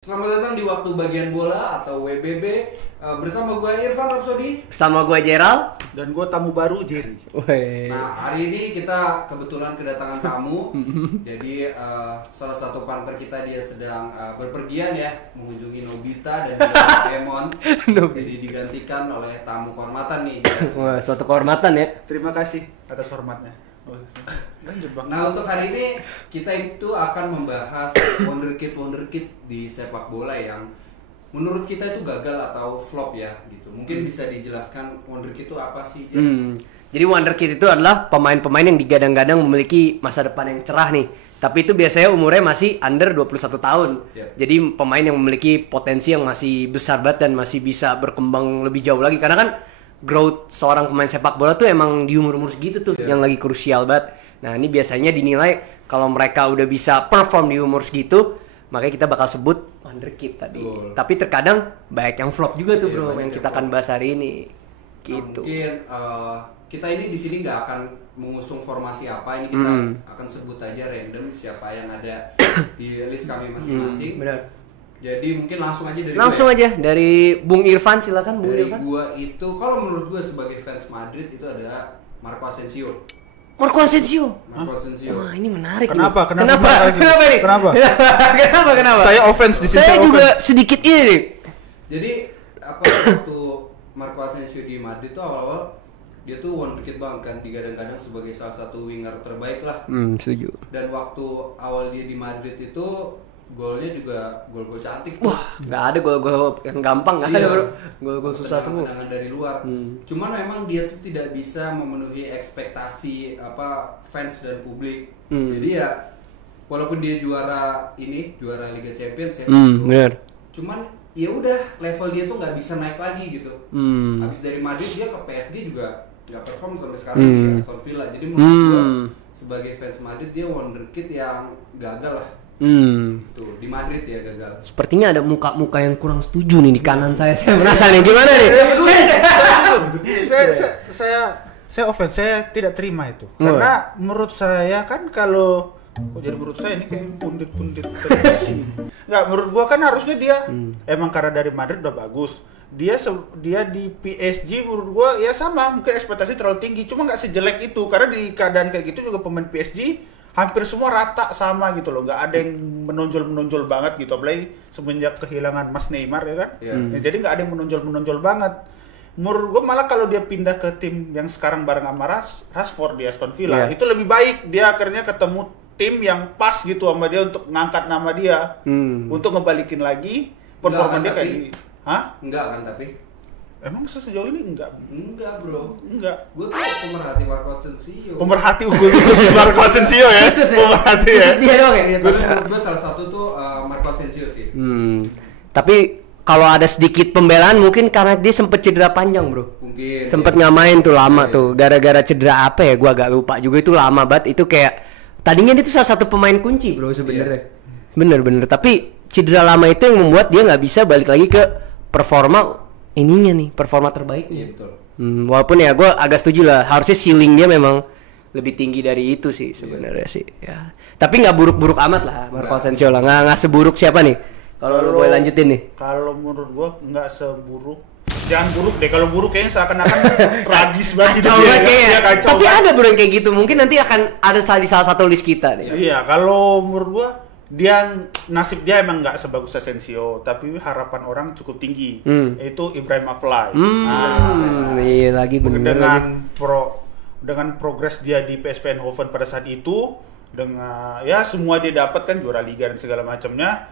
Selamat datang di Waktu Bagian Bola atau WBB bersama gue Irfan Rapsodi. Bersama gue Gerald. Dan gue tamu baru Jerry. Nah hari ini kita kebetulan kedatangan tamu. Jadi salah satu partner kita dia sedang berpergian ya, mengunjungi Nobita dan Doraemon. Jadi digantikan oleh tamu kehormatan nih. Wah, suatu kehormatan ya. Terima kasih atas hormatnya. Nah untuk hari ini kita itu akan membahas wonderkid di sepak bola yang menurut kita itu gagal atau flop ya gitu. Mungkin bisa dijelaskan wonderkid itu apa sih? Jadi wonderkid itu adalah pemain-pemain yang digadang-gadang memiliki masa depan yang cerah nih. Tapi itu biasanya umurnya masih under 21 tahun. Jadi pemain yang memiliki potensi yang masih besar banget dan masih bisa berkembang lebih jauh lagi. Karena kan growth seorang pemain sepak bola tuh emang di umur-umur segitu tuh yang lagi krusial banget. Nah ini biasanya dinilai kalau mereka udah bisa perform di umur segitu, makanya kita bakal sebut wonderkid tadi. Tapi terkadang banyak yang flop juga tuh bro, yang kita akan bahas hari ini. Gitu. Mungkin kita ini di sini nggak akan mengusung formasi apa, ini kita akan sebut aja random siapa yang ada di list kami masing-masing. Benar. Jadi mungkin langsung aja dari dari Bung Irfan, silakan Bung Irfan. Gua itu kalau menurut gua sebagai fans Madrid itu ada Marco Asensio. Marco Asensio. Wah, ini menarik. Kenapa? Nih. Kenapa nih? Kenapa? Saya offense di sini. Saya juga sedikit ini. Jadi waktu Marco Asensio di Madrid tuh awal-awal dia tuh wonderkid banget kan, digadang-gadang sebagai salah satu winger terbaik lah. Setuju. Dan waktu awal dia di Madrid itu golnya juga gol-gol cantik. Wah, nggak ada gol-gol yang gampang, nggak ada bro. Gol-gol susah semua. Tendangan dari luar. Cuman memang dia tuh tidak bisa memenuhi ekspektasi fans dan publik. Jadi ya walaupun dia juara Liga Champions ya. Benar. Cuman ya udah level dia tuh nggak bisa naik lagi gitu. Habis dari Madrid dia ke PSG juga nggak perform sampai sekarang di Aston Villa. Jadi menurut gua sebagai fans Madrid dia wonderkid yang gagal lah. Tuh di Madrid ya gagal. Sepertinya ada muka-muka yang kurang setuju nih di kanan saya. Saya merasa nih gimana nih? Saya offense, saya tidak terima itu. Karena menurut saya kan kalau jadi menurut saya ini kayak pundit-pundit televisi. Enggak, menurut gua kan harusnya dia emang karena dari Madrid udah bagus. Dia di PSG menurut gua ya sama, mungkin ekspektasi terlalu tinggi, cuma nggak sejelek itu. Karena di keadaan kayak gitu juga pemain PSG hampir semua rata sama gitu loh, nggak ada yang menonjol banget gitu, apalagi semenjak kehilangan Mas Neymar ya kan. Ya, jadi nggak ada yang menonjol banget. Menurut gue malah kalau dia pindah ke tim yang sekarang bareng sama Rashford di Aston Villa itu lebih baik, dia akhirnya ketemu tim yang pas gitu sama dia untuk ngangkat nama dia, untuk ngebalikin lagi performa dia kayak gini. Enggak kan tapi emang sejauh ini enggak bro. Enggak. Gue tuh pemerhati Marco Asensio. Pemerhati khusus Marco Asensio ya. Pemerhati ya. Dia doang ya. Gue salah satu tuh Marco Asensio sih. Tapi kalau ada sedikit pembelaan mungkin karena dia sempet cedera panjang bro. Mungkin. Sempet nggak main tuh lama tuh. Gara-gara cedera apa ya? Gua agak lupa juga, itu lama banget. Itu kayak tadinya dia tuh salah satu pemain kunci bro sebenarnya. Bener. Tapi cedera lama itu yang membuat dia nggak bisa balik lagi ke performa terbaiknya. Iya betul. Walaupun ya gue agak setuju lah, harusnya ceiling dia memang lebih tinggi dari itu sih sebenarnya sih. Ya. Tapi nggak buruk-buruk amat lah Marco Asensio lah, nggak seburuk siapa nih? Kalau lu boleh lanjutin nih. Kalau menurut gue nggak seburuk. Jangan buruk deh, kalau buruk kayaknya seakan-akan tragis banget gitu ya. Tapi ada bro yang kayak gitu, mungkin nanti akan ada di salah satu list kita nih. Iya, kalau menurut gue nasib dia emang nggak sebagus Asensio, tapi harapan orang cukup tinggi, yaitu Ibrahim Afellay. Iya lagi bener. Dengan progres dia di PSV Eindhoven pada saat itu, dengan ya semua dia dapat kan, juara Liga dan segala macamnya,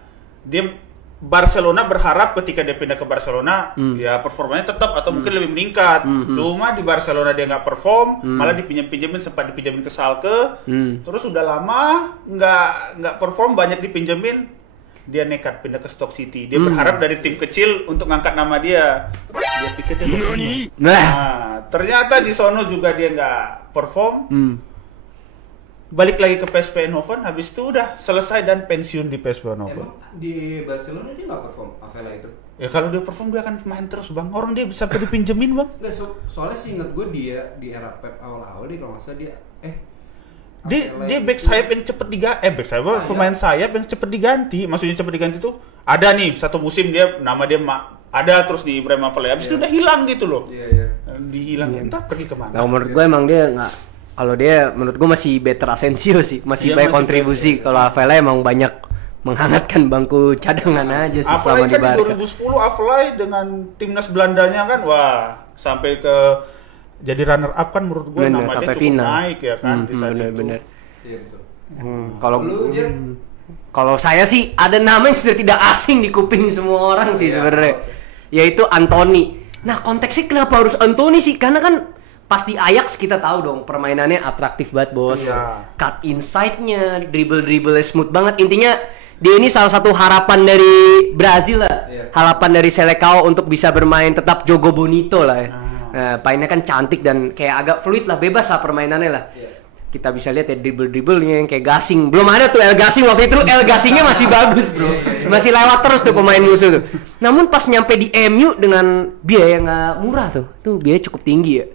Barcelona berharap ketika dia pindah ke Barcelona ya performanya tetap atau mungkin lebih meningkat. Cuma di Barcelona dia nggak perform, malah sempat dipinjemin ke Schalke. Terus udah lama nggak perform, banyak dipinjemin, dia nekat pindah ke Stoke City. Dia berharap dari tim kecil untuk ngangkat nama dia. Dia pikir dia nah, ternyata di sono juga dia nggak perform. Balik lagi ke PSV Eindhoven, habis itu udah selesai dan pensiun di PSV Eindhoven. Emang di Barcelona dia nggak perform Afellay itu? Ya kalau dia perform dia akan main terus bang. Orang dia bisa dipinjemin bang. Nggak, soalnya sih inget gue dia di era Pep awal-awal dia kalau nggak salah dia Dia back sayap yang cepet back sayap pemain sayap yang cepet diganti. Maksudnya cepet diganti tuh ada nih satu musim dia nama dia ada terus di Ibrahim Afellay. Habis itu udah hilang gitu loh. Dihilang entah pergi kemana. Nah, menurut gue emang dia nggak, kalau dia menurut gue masih better Asensio sih, masih banyak kontribusi. Kalau Afellay emang banyak menghangatkan bangku cadangan aja sih selama di Barca. Afellay kan 2010 Afellay dengan timnas Belandanya kan sampai ke jadi runner up kan menurut gue nama dia cukup final. Naik ya kan di saat bener. Iya betul. Kalau saya sih ada nama yang sudah tidak asing di kuping semua orang sih sebenarnya, yaitu Antony. Nah konteksnya kenapa harus Antony sih? Karena kan pas di Ajax kita tahu dong permainannya atraktif banget bos, cut inside-nya, dribble smooth banget. Intinya dia ini salah satu harapan dari Brazil lah, harapan dari Selecao untuk bisa bermain tetap jogo bonito lah ya. Mainnya kan cantik dan kayak agak fluid lah, bebas lah permainannya lah. Kita bisa lihat ya dribble-dribblenya yang kayak gasing. Belum ada tuh El Gasing waktu itu, El Gasingnya masih bagus bro, masih lewat terus tuh pemain musuh tuh. Namun pas nyampe di MU dengan biaya yang nggak murah tuh biaya cukup tinggi ya.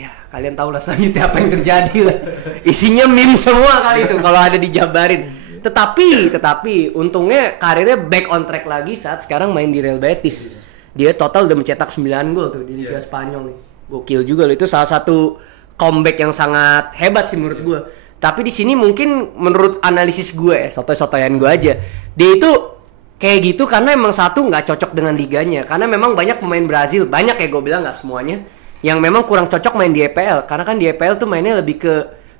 Ya kalian tahu lah selanjutnya apa yang terjadi lah. Isinya meme semua kali itu kalau ada dijabarin. Tetapi untungnya karirnya back on track lagi saat sekarang main di Real Betis. Dia total udah mencetak 9 gol tuh di Liga Spanyol nih. Gokil juga loh, itu salah satu comeback yang sangat hebat sih menurut gue. Tapi di sini mungkin menurut analisis gue ya, sotoy-sotoyan gue aja, dia itu kayak gitu karena emang satu nggak cocok dengan liganya. Karena memang banyak pemain Brazil, banyak ya gue bilang, nggak semuanya, yang memang kurang cocok main di EPL. Karena kan di EPL tuh mainnya lebih ke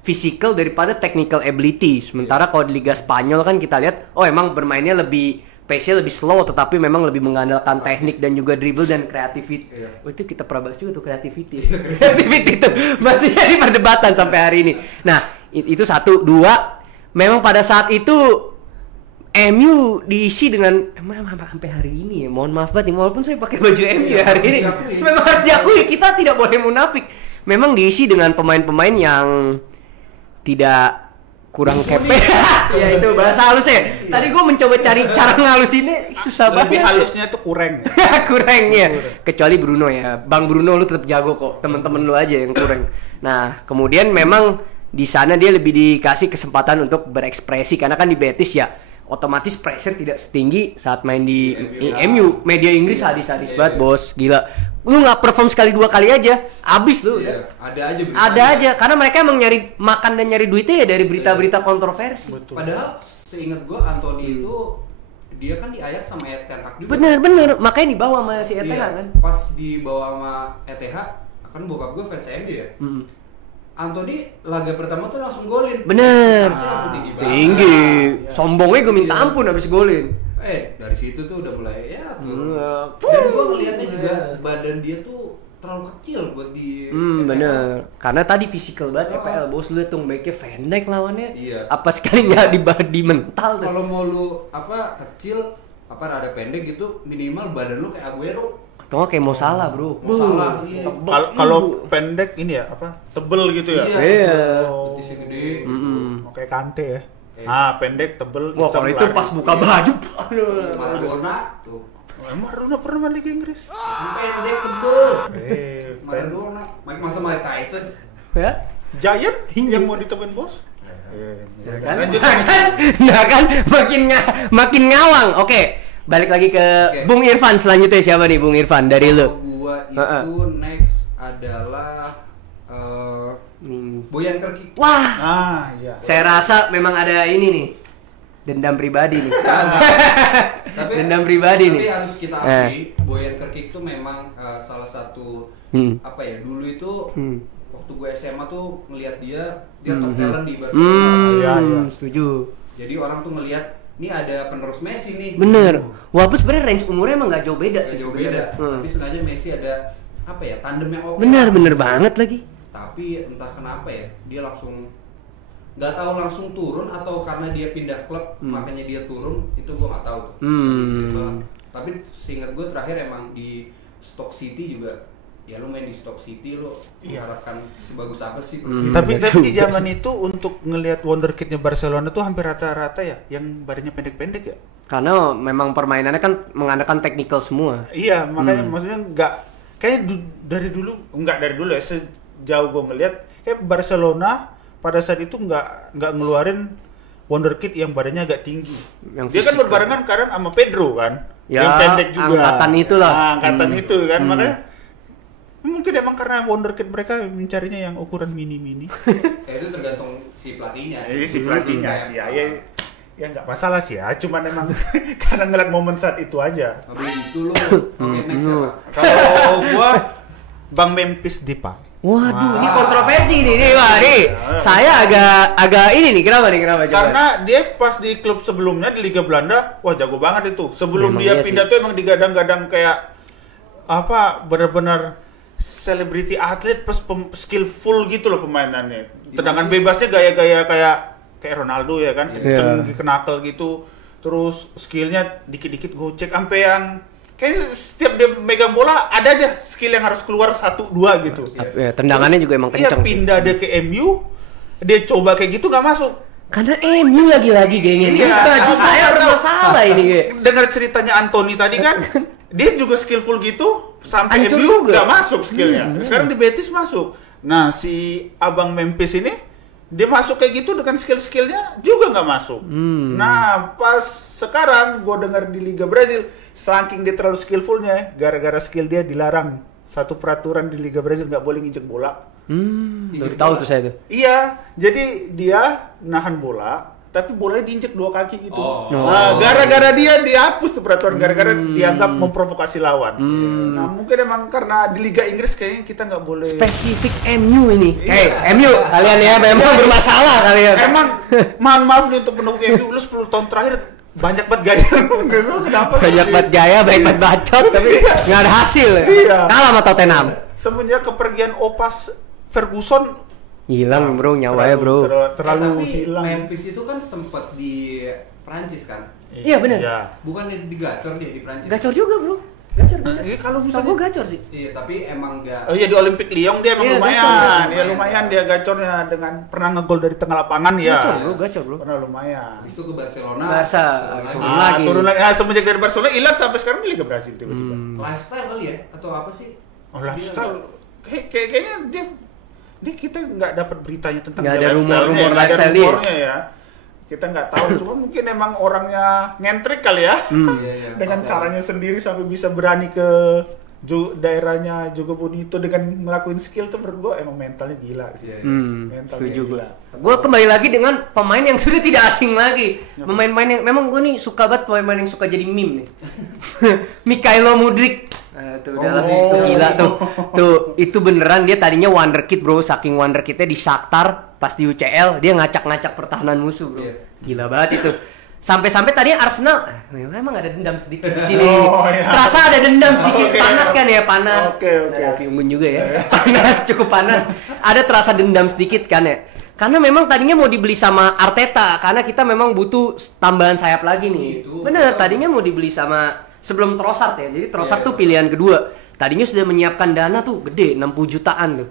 physical daripada technical ability. Sementara kalau di Liga Spanyol kan kita lihat, emang bermainnya lebih pace-nya lebih slow, tetapi memang lebih mengandalkan teknik dan juga dribble dan creativity. Itu kita pernah bahas juga tuh creativity. Creativity itu masih jadi perdebatan sampai hari ini. Nah, itu satu. Dua, memang pada saat itu MU diisi dengan sampai hari ini ya. Mohon maaf banget nih, walaupun saya pakai baju MU ya hari ini. Memang harus diakui, kita tidak boleh munafik. Memang diisi dengan pemain-pemain yang tidak kurang kepe. Ya itu bahasa halus ya. Tadi gue mencoba cari cara ngalusinnya susah banget. Lebih halusnya tuh kurang. Kurang ya. Kecuali Bruno ya. Bang Bruno lu tetap jago kok. Temen-temen lu aja yang kurang. Nah, kemudian memang di sana dia lebih dikasih kesempatan untuk berekspresi karena kan di Betis ya otomatis pressure tidak setinggi saat main di MU. Media Inggris sadis-sadis banget bos, gila. Lu nggak perform sekali dua kali aja, abis lu. Ada aja, karena mereka emang nyari makan dan nyari duitnya ya dari berita-berita kontroversi. Betul. Padahal seingat gua Antony itu dia kan di Ajax sama ETH juga. Bener, makanya dibawa sama si ETH kan. Pas dibawa sama ETH, kan bokap gua fans MU ya. Antony laga pertama tuh langsung golin. Bener. Langsung tinggi. Sombongnya gue minta ampun habis golin. Dari situ tuh udah mulai turun. Dan gue ngeliatnya juga badan dia tuh terlalu kecil buat di bener. Karena tadi physical banget EPL bos, lu tuh backnya pendek lawannya. Apa sekali nggak di mental tuh. Kalau mau lu kecil ada pendek gitu, minimal badan lu kayak Aguero. Atau kayak mau salah bro. Kalau pendek ini ya tebel gitu ya. Betisnya gede. Kayak Kante ya. Pendek tebel. Wah kalau itu pas buka baju. Maradona tuh. Maradona pernah main Liga Inggris. Pendek tebel. Maradona. Masa Mike Tyson. Ya. Giant yang mau ditemuin bos. Kan makin ngawang. Oke. Balik lagi ke Bung Irfan selanjutnya, siapa nih Bung Irfan dari lu? Gua itu next adalah Boyan Krkić. Wah. Iya. Saya rasa memang ada ini nih. Dendam pribadi nih. Dendam pribadi nih. Tapi harus kita akui Boyan Krkić itu memang salah satu dulu itu waktu gue SMA tuh ngelihat dia top talent di Barcelona. Setuju. Jadi orang tuh ngelihat ini ada penerus Messi nih. Bener. Walaupun sebenarnya range umurnya emang nggak jauh beda sih. Tapi sengaja Messi ada tandem yang oke. Bener banget lagi. Tapi entah kenapa ya dia nggak tahu langsung turun atau karena dia pindah klub makanya dia turun, itu gue nggak tahu tuh. Tapi seingat gue terakhir emang di Stoke City juga. Ya lu main di Stoke City lu mengharapkan sebagus apa sih? Tapi di zaman itu untuk ngelihat wonderkidnya Barcelona tuh hampir rata-rata ya yang badannya pendek-pendek ya. Karena memang permainannya kan mengandalkan technical semua. Iya, makanya maksudnya dari dulu ya sejauh gue ngelihat kayak Barcelona pada saat itu nggak ngeluarin wonderkid yang badannya agak tinggi. Yang Dia kan fisik berbarengan kadang sama Pedro kan, Ya, yang pendek juga. angkatan itulah. Angkatan itu kan, makanya mungkin emang karena wonderkid mereka mencarinya yang ukuran mini-mini. Ya itu tergantung si pelatihnya. Si pelatihnya sih ya nggak masalah sih ya, cuman emang karena ngeliat momen saat itu aja. Tapi itu lo. Oke, next siapa? Kalau gua Bang Memphis Depay. Waduh, ini kontroversi nih Pak. Nih, saya agak ini nih, kenapa coba? Karena dia pas di klub sebelumnya di Liga Belanda, wah jago banget itu. Sebelum Memang dia iya pindah tuh emang digadang-gadang kayak apa, benar-benar selebriti atlet plus skillful gitu loh pemainannya. Tendangan bebasnya gaya-gaya kayak Ronaldo ya kan, kenceng, kenakel gitu. Terus skillnya dikit-dikit gocek sampai yang kayak setiap dia megang bola ada aja skill yang harus keluar 1-2 gitu. Ya, tendangannya juga emang kenceng. Iya, pindah dia ke MU, dia coba kayak gitu nggak masuk. Karena MU lagi-lagi kayaknya. Iya, Baju saya bermasalah ini kayak. Dengar ceritanya Anthony tadi kan, dia juga skillful gitu sampai Hancur MU juga. nggak masuk skillnya. Sekarang di Betis masuk. Nah, si Abang Memphis ini dia masuk kayak gitu dengan skill-skillnya juga nggak masuk. Nah, pas sekarang gue dengar di Liga Brazil, saking dia terlalu skillfulnya, gara-gara skill dia dilarang. Satu peraturan di Liga Brazil nggak boleh nginjek bola. Baru tahu tuh saya tuh. Iya, jadi dia nahan bola, tapi bolanya diinjek 2 kaki gitu. Oh. Nah, gara-gara dia dihapus tuh peraturan, gara-gara dianggap memprovokasi lawan. Nah, mungkin emang karena di Liga Inggris kayaknya kita nggak boleh. Spesifik MU ini. Iya. MU kalian ya memang bermasalah kalian. Emang, mohon maaf nih untuk pendukung MU, lu 10 tahun terakhir banyak banget gaya lu. Kenapa? Banyak banget gaya, banyak banget bacot, tapi nggak ada hasil. Iya. Kalah sama Tottenham. Semenjak kepergian Opas Ferguson Hilang bro, nyawanya bro. terlalu Tapi hilang. Memphis itu kan sempat di Prancis kan? Iya benar. Iya. Bukan di Gacor dia di Prancis. Gacor juga bro. Gacor. Iya, kalau Setahu gua gacor sih. Iya, tapi emang enggak. Oh iya, di Olympic Lyon dia emang Iya, lumayan. gacor, Dia lumayan dia gacornya dengan pernah ngegol dari tengah lapangan ya. Gacor bro. Pernah lumayan. Habis itu ke Barcelona. Barca, turun turun lagi. lagi. Turun lagi. Nah, semenjak dari Barcelona hilang sampai sekarang di Liga Brasil tiba-tiba. Lifestyle kali ya atau apa sih? Oh, lifestyle. Kayaknya dia kita nggak dapat beritanya tentang Nggak dia ada lifestyle-nya, rumor nggak ada lifestyle dia. rumornya ya. Kita nggak tahu, cuma mungkin emang orangnya ngentrik kali ya. Iya, Dengan pasti. caranya sendiri sampai bisa berani ke daerahnya Jogo Bonito dengan ngelakuin skill tuh menurut gua emang mentalnya gila sih. Iya, iya. Mentalnya Setuju gue. gila. Gue kembali lagi dengan pemain yang sudah tidak asing lagi. Pemain-pemain yang memang gue nih suka banget pemain-pemain yang suka jadi meme nih. Mikhailo Mudryk. Tuh udah lah, itu gila tuh. Tuh itu beneran dia tadinya wonderkid bro, saking wonderkidnya di Shakhtar pas di UCL dia ngacak-ngacak pertahanan musuh bro. Iya. Gila banget itu. Sampai-sampai tadinya Arsenal memang ada dendam sedikit di sini. Iya. Terasa ada dendam sedikit, Oke. panas kan ya, panas. Oke. Nah, tapi unggun juga ya. Panas, cukup panas. Ada terasa dendam sedikit kan ya. Karena memang tadinya mau dibeli sama Arteta karena kita memang butuh tambahan sayap lagi nih. Itu, Bener, betul. tadinya mau dibeli sama sebelum Trossard ya. Jadi Trossard Iya, tuh pilihan kedua. Tadinya sudah menyiapkan dana tuh gede 60 jutaan tuh.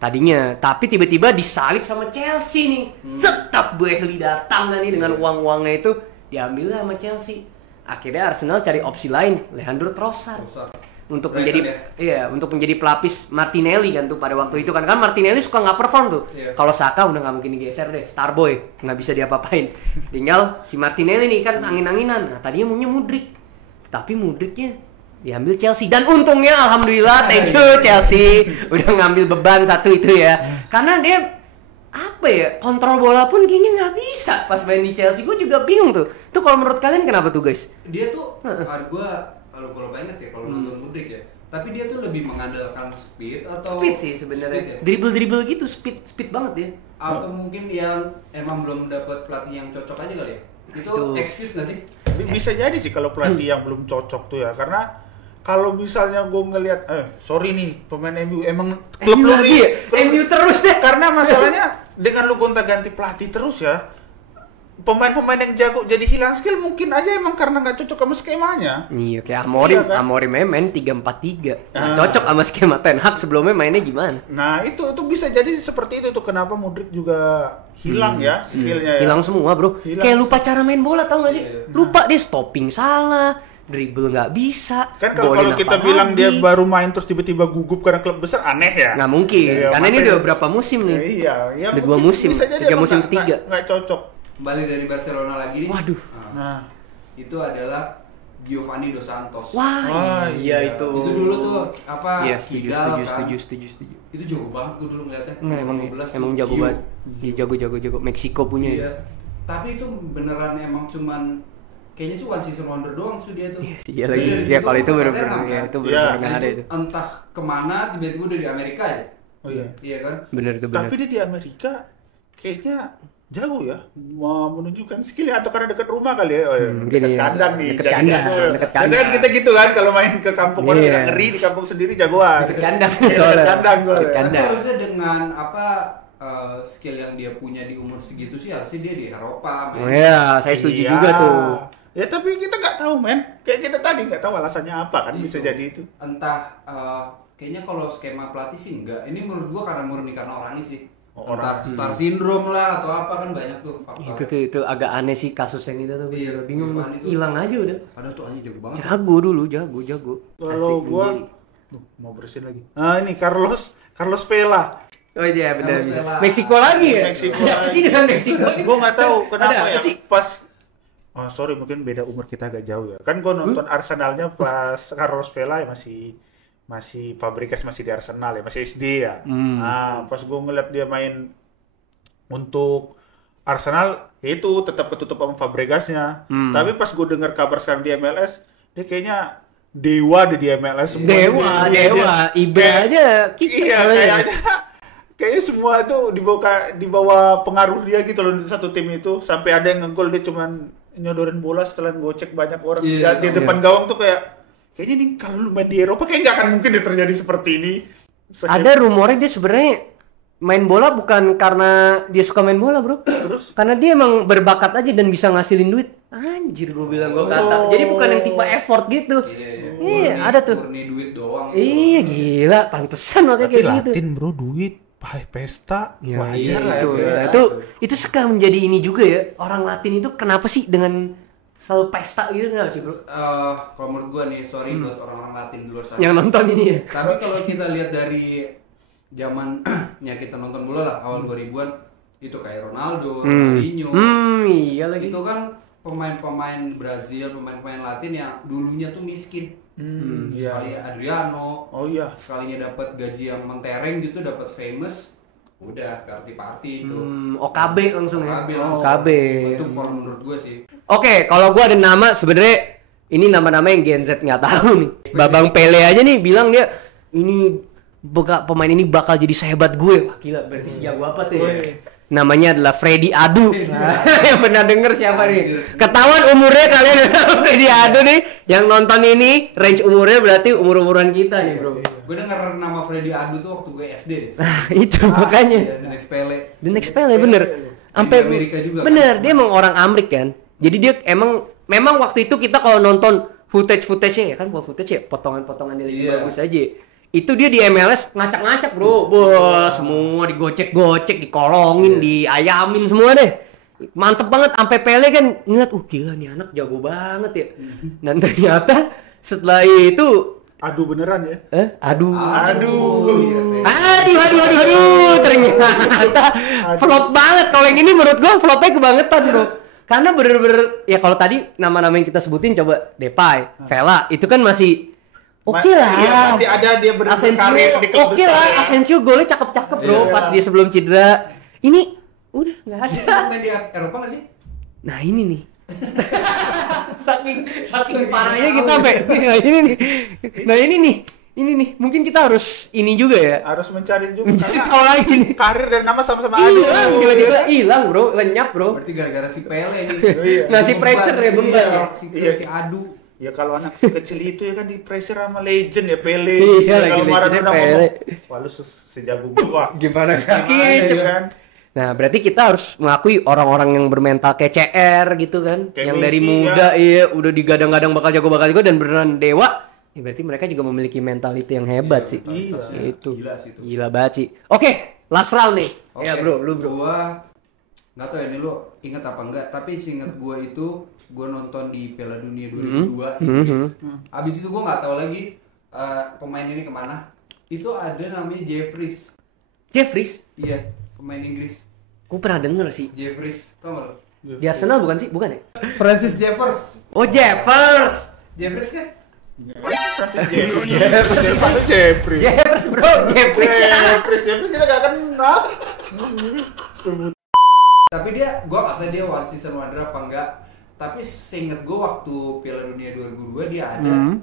Tadinya, tapi tiba-tiba disalip sama Chelsea nih. Tetap Boehly datang nih dengan uang-uangnya itu diambil sama Chelsea. Akhirnya Arsenal cari opsi lain, Leandro Trossard. Untuk Brighton menjadi untuk menjadi pelapis Martinelli kan tuh pada waktu itu kan Martinelli suka nggak perform tuh. Iya. Kalau Saka udah nggak mungkin digeser deh, Starboy nggak bisa diapa-apain. Tinggal si Martinelli nih kan angin-anginan. Nah, tadinya maunya Mudryk, tapi Mudryknya diambil Chelsea dan untungnya alhamdulillah thank you Chelsea udah ngambil beban satu itu ya. Karena dia apa ya, kontrol bola pun kayaknya nggak bisa pas main di Chelsea. Gue juga bingung tuh. Tuh kalau menurut kalian kenapa tuh guys? Dia tuh kalau banget ya kalau nonton Mudryk ya. Tapi dia tuh lebih mengandalkan speed atau Speed sih sebenarnya. Speed ya? Dribble gitu, speed banget dia. Atau mungkin yang emang belum dapat pelatih yang cocok aja kali ya. Itu Itu. excuse nggak sih? Bisa jadi sih kalau pelatih yang belum cocok tuh ya, karena kalau misalnya gue ngelihat, sorry nih pemain MU emang klub MU lu lagi ya? nih, MU terus deh. karena masalahnya dengan lu gonta-ganti pelatih terus ya, pemain-pemain yang jago jadi hilang skill mungkin aja emang karena nggak cocok sama skemanya. Iya kayak Amorim, Iya kan? Amorim main 3-4-3. Nah, Ah. cocok sama skema Ten Hag sebelumnya mainnya gimana? Nah itu bisa jadi seperti itu tuh kenapa Mudryk juga hilang ya skillnya ya. Hilang semua bro. Hilang. Kayak lupa cara main bola tau gak sih? Iya. Lupa dia stopping salah, dribble nggak bisa. Kan kalau golin kita apa bilang lagi. dia baru main terus tiba-tiba gugup karena klub besar, aneh ya. Nggak mungkin, Iya, karena ini makanya- udah berapa musim nih. Iya, ya Udah 2 mungkin musim, bisa jadi 3 emang musim nggak- ketiga. nggak cocok. Kembali dari Barcelona lagi nih. Waduh. Nah, Itu adalah Giovanni Dos Santos. Wah, Oh, iya iya. itu. Itu dulu tuh apa? Iya, setuju, Vidal kan. setuju. Itu jago banget gue dulu ngeliatnya. Nggak, emang 12 tuh, emang jago Gio. banget. Dia jago. Meksiko punya. Iya. Tapi itu beneran emang cuman kayaknya sih one season wonder doang tuh dia tuh. Iya lagi. Dari Ya situ kalau itu kan benar-benar Tottenham, ya kan? itu Iya. benar-benar nggak Nah, ada itu itu. entah kemana tiba-tiba udah di Amerika ya. oh iya. Iya kan? Benar itu benar. Tapi dia di Amerika kayaknya jauh ya mau menunjukkan skillnya atau karena dekat rumah kali ya. Oh, iya. Mungkin Dekat iya. kandang nih. Dekat jadinya kandang, tuh. dekat Biasanya kan kandang. kita gitu kan kalau main ke kampung orang Iya. kita ngeri, di kampung sendiri jagoan. Dekat kandang Iya, soalnya. dekat kandang soalnya. Dekat Tapi kandang. harusnya dengan apa skill yang dia punya di umur segitu sih harusnya dia di Eropa Oh iya, saya setuju Iya. juga tuh. Ya tapi kita nggak tahu men. Kayak kita tadi nggak tahu alasannya apa kan bisa Itu. jadi itu. Entah kayaknya kalau skema pelatih sih enggak. Ini menurut gua karena murni karena orangnya sih. Oh, Entah star syndrome lah atau apa kan banyak tuh faktor. Itu agak aneh sih kasus yang itu tuh. Iya, Bingung. Giovanni tuh. Hilang aja udah. Padahal tuh anjing jago banget. Jago dulu, jago. Kalau Asik gua sendiri. mau bersihin lagi. Nah ini Carlos Vela. Oh iya benar. Carlos Vela. Meksiko lagi ya? Meksiko Ada apa lagi. sih dengan Meksiko? Gue nggak tahu Ada kenapa apa ya sih? pas. Oh sorry mungkin beda umur kita agak jauh ya. Kan gue nonton Arsenalnya pas Carlos Vela ya masih Fabregas masih di Arsenal ya masih SD ya. Nah pas gue ngeliat dia main untuk Arsenal ya itu tetap ketutup sama Fabregasnya. Tapi pas gue dengar kabar sekarang di MLS dia kayaknya dewa deh di MLS. Semua Dewa, Ibra Kayak- aja kita. Iya kayaknya semua tuh di bawah pengaruh dia gitu loh di satu tim itu sampai ada yang ngegol dia cuman nyodorin bola setelah gocek banyak orang Iya, di depan gawang tuh kayaknya nih kalau lu main di Eropa kayak nggak akan mungkin deh terjadi seperti ini. Ada rumornya dia sebenarnya main bola bukan karena dia suka main bola, Bro. Terus? Karena dia emang berbakat aja dan bisa ngasilin duit. Anjir gue bilang gue kata. Jadi bukan yang tipe effort gitu. Iya, ada tuh. Murni duit doang. Iya, gila, pantesan makanya Tapi kayak gitu. Latin bro duit pesta Ya, wajar iya, lah itu, ya. itu suka menjadi ini juga ya. Orang Latin itu kenapa sih dengan selalu pesta gitu nggak sih, Bro? Kalau menurut gua nih, sorry buat orang-orang Latin di luar sana. Yang nonton ini ya. Tapi kalau kita lihat dari zamannya kita nonton bola lah, awal 2000-an itu kayak Ronaldo, Ronaldinho. Iya lagi. Itu kan pemain-pemain Brazil, pemain-pemain Latin yang dulunya tuh miskin. Iya. Sekali Adriano, Oh iya. sekalinya dapat gaji yang mentereng gitu, dapat famous, udah party itu. OKB langsung ya. OKB langsung. OKB. Itu kalau menurut gua sih. Oke, kalau gua ada nama sebenarnya ini nama-nama yang Gen Z nggak tahu nih. Babang Pele aja nih bilang dia ini pemain ini bakal jadi sehebat gue. Wah, gila, berarti sejago apa tuh ya? Namanya adalah Freddy Adu. Yang pernah denger siapa nih? Ketahuan umurnya kalian Freddy Adu nih. Yang nonton ini range umurnya berarti umur-umuran kita nih, Bro. Gue denger nama Freddy Adu tuh waktu gue SD deh. Nah, itu makanya. The Next Pele. The Next Pele bener. Sampai Di Amerika juga, kan? bener, dia emang orang Amrik kan. Jadi dia memang waktu itu kita kalau nonton footage-nya ya kan, buat footage ya potongan-potongan dia lagi Iya. bagus aja. Itu dia di MLS ngacak-ngacak, Bro. Wah, semua digocek-gocek, dikolongin, diayamin semua deh. Mantep banget sampai Pele kan ngeliat, gila nih anak jago banget ya. Dan ternyata setelah itu Aduh beneran ya. aduh. Aduh. Aduh, ternyata flop banget. Kalau yang ini menurut gua flopnya kebangetan, Bro. Karena bener-bener ya kalau tadi nama-nama yang kita sebutin coba Depay, Vela, itu kan masih oke lah. Iya, masih ada dia bener-bener Asensio karir di klub oke besar lah, ya. Asensio golnya cakep-cakep, Bro, Iya. pas dia sebelum cedera. Ini udah nggak Dia sempat ada. main di Eropa nggak sih? Nah, ini nih. saking parahnya kita sampai nah ini nih mungkin kita harus ini juga ya Harus mencari juga mencari karena tahu lagi nih karir dan nama sama-sama Aduh. hilang tiba-tiba hilang, Bro, lenyap, Bro. Berarti gara-gara si Pele nih. Iya. Ngasih pressure ya, beban Iya, ya. si Adu. Ya kalau anak kecil itu ya kan di pressure sama legend ya Pele. Iya, Ya, lagi kalau Maradona legendnya Pele. ngomong, wah lu sejago gua. Gimana kaki Gitu kan. Nah, berarti kita harus mengakui orang-orang yang bermental kayak CR gitu kan, Kayak yang dari Messi, muda iya udah digadang-gadang bakal jago dan beneran dewa. Ya berarti mereka juga memiliki mentality yang hebat sih. Itu. Gila sih itu. Gila banget sih. Oke, last round nih. Oke, Ya, Bro, lu, Bro. Gua nggak tahu ya ini lu inget apa enggak, tapi seinget gua itu gue nonton di Piala Dunia 2002 Inggris. Abis itu gue nggak tahu lagi pemain ini kemana. Itu ada namanya Jeffries. Iya, pemain Inggris. Gue pernah denger sih. Jeffries, tau nggak lo? Di Arsenal bukan sih? Bukan ya? Francis Jeffers. Oh, Jeffers Kan? Jeffers bro, Jeffries kita gak kenal. Tapi gue kata dia one season wonder apa enggak. Tapi seinget gue waktu Piala Dunia 2002 dia ada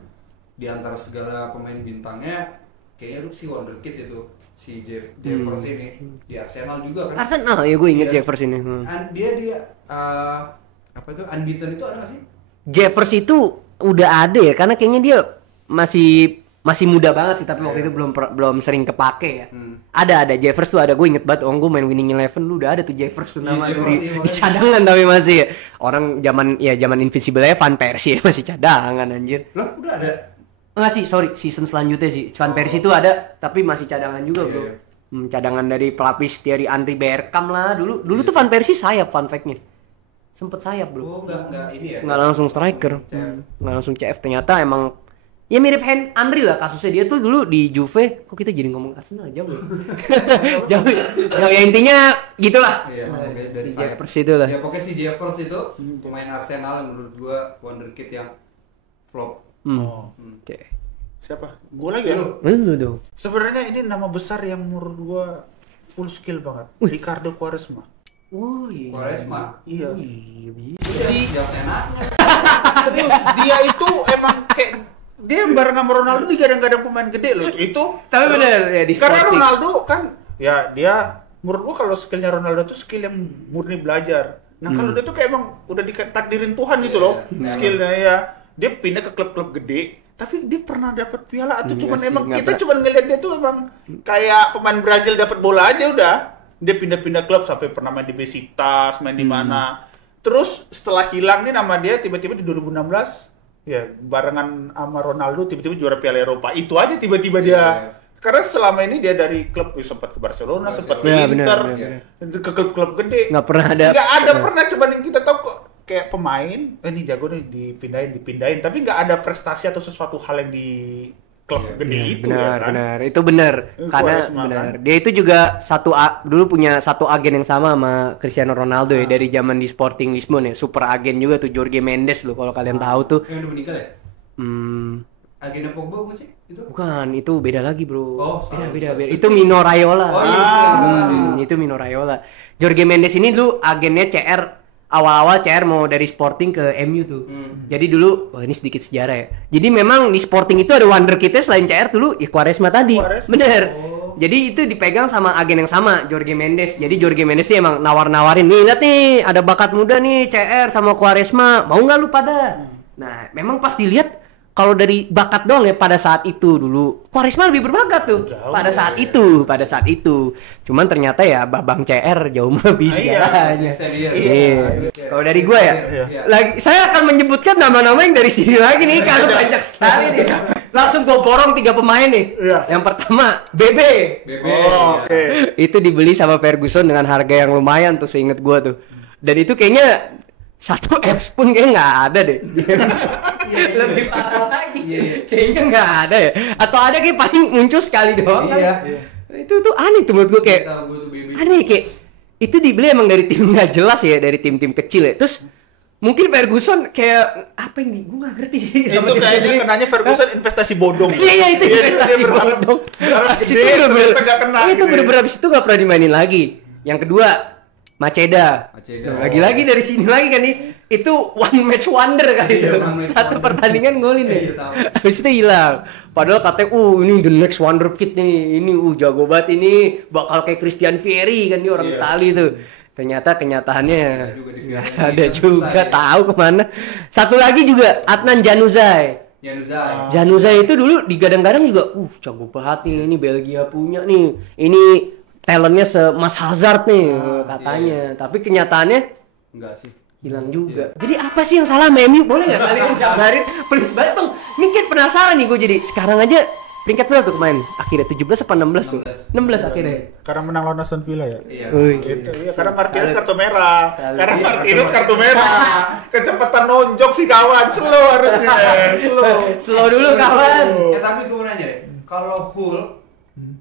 di antara segala pemain bintangnya. Kayaknya si wonderkid itu si Jeffers ini di Arsenal juga kan. Arsenal ya, gue inget Jeffers ini. Dia apa itu unbeaten itu ada nggak sih? Jeffers itu udah ada ya, karena kayaknya dia masih muda banget sih, tapi waktu itu belum sering kepake ya. Ada Jeffers tuh ada, gue inget banget. Gue main Winning Eleven lu udah ada tuh Jeffers tuh nama di cadangan, tapi masih ya. Orang zaman Invincible ya Van Persie masih cadangan anjir. Loh, udah ada. Enggak sih, sorry, season selanjutnya sih Van Persie itu ada, tapi masih cadangan juga bro. Cadangan dari pelapis Thierry Henry Bergkamp lah dulu tuh Van Persie sayap, fun fact-nya sempet sayap bro. Oh enggak ini ya, nggak langsung striker, nggak langsung CF. Ternyata emang ya mirip Henry lah kasusnya. Dia tuh dulu di Juve. Kok kita jadi ngomong Arsenal jauh jauh ya, intinya gitulah. Iya, dari Jeffers itu lah ya. Pokoknya si Jeffers itu pemain Arsenal yang menurut gua wonderkid yang flop. Oke. Siapa? Gue lagi ya? Lu dong. Sebenarnya ini nama besar yang menurut gua full skill banget. Ricardo Quaresma. Quaresma. Iya. Jadi yang enaknya. Serius, dia itu emang kayak dia bareng sama Ronaldo digadang-gadang pemain gede loh itu. Tapi bener ya di Karena Sporting. Ronaldo kan ya dia menurut gua kalau skillnya Ronaldo tuh skill yang murni belajar. Nah kalau dia tuh kayak emang udah ditakdirin Tuhan gitu loh skillnya ya. Dia pindah ke klub-klub gede, tapi dia pernah dapat piala atau cuman emang kita cuman ngeliat dia tuh emang kayak pemain Brazil dapat bola aja udah. Dia pindah-pindah klub sampai pernah main di Besiktas, main di mana. Terus setelah hilang nih nama dia tiba-tiba di 2016 ya barengan sama Ronaldo tiba-tiba juara Piala Eropa. Itu aja tiba-tiba dia. Karena selama ini dia dari klub sempat ke Barcelona, sempat ke Inter, ke klub-klub gede. Nggak pernah pernah cuman yang kita tahu kok kayak pemain, ini jago nih dipindahin, tapi nggak ada prestasi atau sesuatu hal yang di klub gede itu benar, ya kan? Benar, itu benar. Karena benar. Dia itu juga dulu punya satu agen yang sama sama Cristiano Ronaldo ya dari zaman di Sporting Lisbon ya, super agen juga tuh Jorge Mendes loh kalau kalian tahu tuh. Yang udah meninggal ya? Agennya Pogba bukan sih? Itu? Bukan, itu beda lagi bro. Beda. Itu Mino Raiola. Itu Mino Raiola. Jorge Mendes ini dulu agennya CR. Awal-awal CR mau dari Sporting ke MU tuh. Jadi dulu, ini sedikit sejarah ya. Jadi memang di Sporting itu ada wonderkidnya selain CR dulu, Quaresma tadi. Bener. Jadi itu dipegang sama agen yang sama, Jorge Mendes. Jadi Jorge Mendes sih emang nawar-nawarin, nih lihat nih ada bakat muda nih CR sama Quaresma, mau nggak lu pada? Nah, memang pas dilihat kalau dari bakat doang ya pada saat itu dulu Quaresma lebih berbakat tuh pada saat itu. Cuman ternyata ya Babang CR jauh lebih segalanya. Kalau dari gue ya, lagi saya akan menyebutkan nama-nama yang dari sini lagi nih karena banyak sekali nih. Langsung gue borong 3 pemain nih. Yang pertama Bebe. Itu dibeli sama Ferguson dengan harga yang lumayan tuh seinget gue tuh. Dan itu kayaknya 1 apps pun kayaknya nggak ada deh. Lebih parah lagi. Kayaknya nggak ada ya. Atau ada kayak paling muncul sekali doang. Itu tuh aneh tuh menurut gue kayak. Aneh kayak itu dibeli emang dari tim nggak jelas ya, dari tim-tim kecil ya. Terus mungkin Ferguson kayak apa ini? Gue nggak ngerti sih. Itu kayaknya kenanya Ferguson investasi bodong. Iya itu investasi bodong. Itu bener-bener abis itu nggak pernah dimainin lagi. Yang kedua Maceda. Lagi-lagi dari sini lagi kan nih. Itu one match wonder kali itu. Satu pertandingan golin deh. Habis itu hilang. Padahal katanya ini the next wonder kid nih. Ini jago banget ini. Bakal kayak Christian Vieri kan, dia orang Itali tuh. Ternyata kenyataannya ada juga tahu kemana. Satu lagi juga Adnan Januzaj. Januzaj itu dulu digadang-gadang juga jago banget nih, ini Belgia punya nih. Ini talentnya se-Mas Hazard nih katanya. Tapi kenyataannya enggak sih. Hilang juga. Jadi apa sih yang salah sama MU? Boleh nggak kalian jabarin? Please banget dong. Ini kayak penasaran nih gue jadi. Sekarang aja peringkat berapa tuh kemarin? Akhirnya 17 apa 16 tuh? 16 akhirnya. Karena menang lawan Aston Villa ya. Iya. Gitu. Iya, karena Martinez kartu merah. Salut. Karena Martinez kartu merah. Kecepatan nonjok sih kawan. Slow harusnya. Slow dulu kawan. Tapi gue mau nanya deh, kalau Hull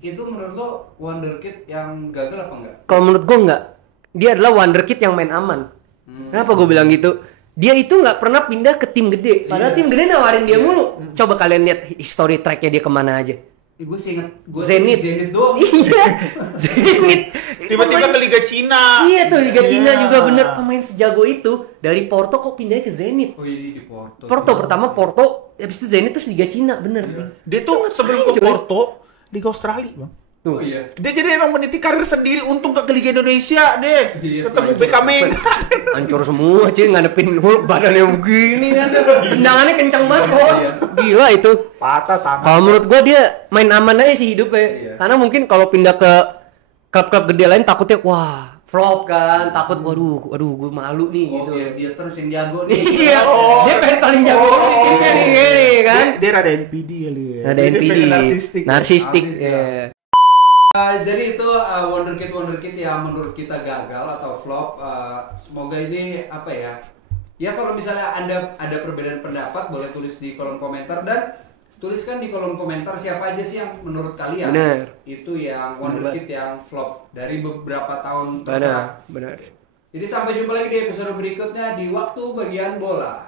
itu menurut lo wonderkid yang gagal apa enggak? Kalau menurut gue enggak. Dia adalah wonderkid yang main aman. Kenapa gue bilang gitu? Dia itu nggak pernah pindah ke tim gede. Padahal tim gede nawarin dia mulu. Coba kalian lihat history tracknya dia kemana aja. Gue sih inget Zenit doang. Iya, Zenit. Tiba-tiba ke Liga Cina. Iya tuh Liga Cina juga bener. Pemain sejago itu dari Porto kok pindahnya ke Zenit. Oh iya di Porto. Pertama Porto, habis itu Zenit terus Liga Cina bener. Dia tuh sebelum ke Porto Liga Australia, Bang. Oh iya. Dia jadi emang meniti karir sendiri, untung ke Liga Indonesia deh. Iya, ketemu Beckham. Hancur semua cuy, ngadepin badannya begini kan. Tendangannya kencang banget bos. Gila itu. Patah tangan. Kalau menurut gua dia main aman aja sih hidupnya. Iya. Karena mungkin kalau pindah ke klub-klub gede lain takutnya wah flop kan, takut waduh gua malu nih Oh gitu. iya, dia terus yang jago nih. Iya, dia pengen paling jago di timnya nih kan. Dia ada NPD kali ya. Ada Dia NPD, pengen narsistik, Narsistik, ya. Jadi itu wonderkid yang menurut kita gagal atau flop. Semoga ini apa ya? Ya kalau misalnya Anda ada perbedaan pendapat boleh tulis di kolom komentar dan tuliskan di kolom komentar siapa aja sih yang menurut kalian Bener. itu yang wonderkid yang flop dari beberapa tahun Benar. Jadi sampai jumpa lagi di episode berikutnya di Waktu Bagian Bola.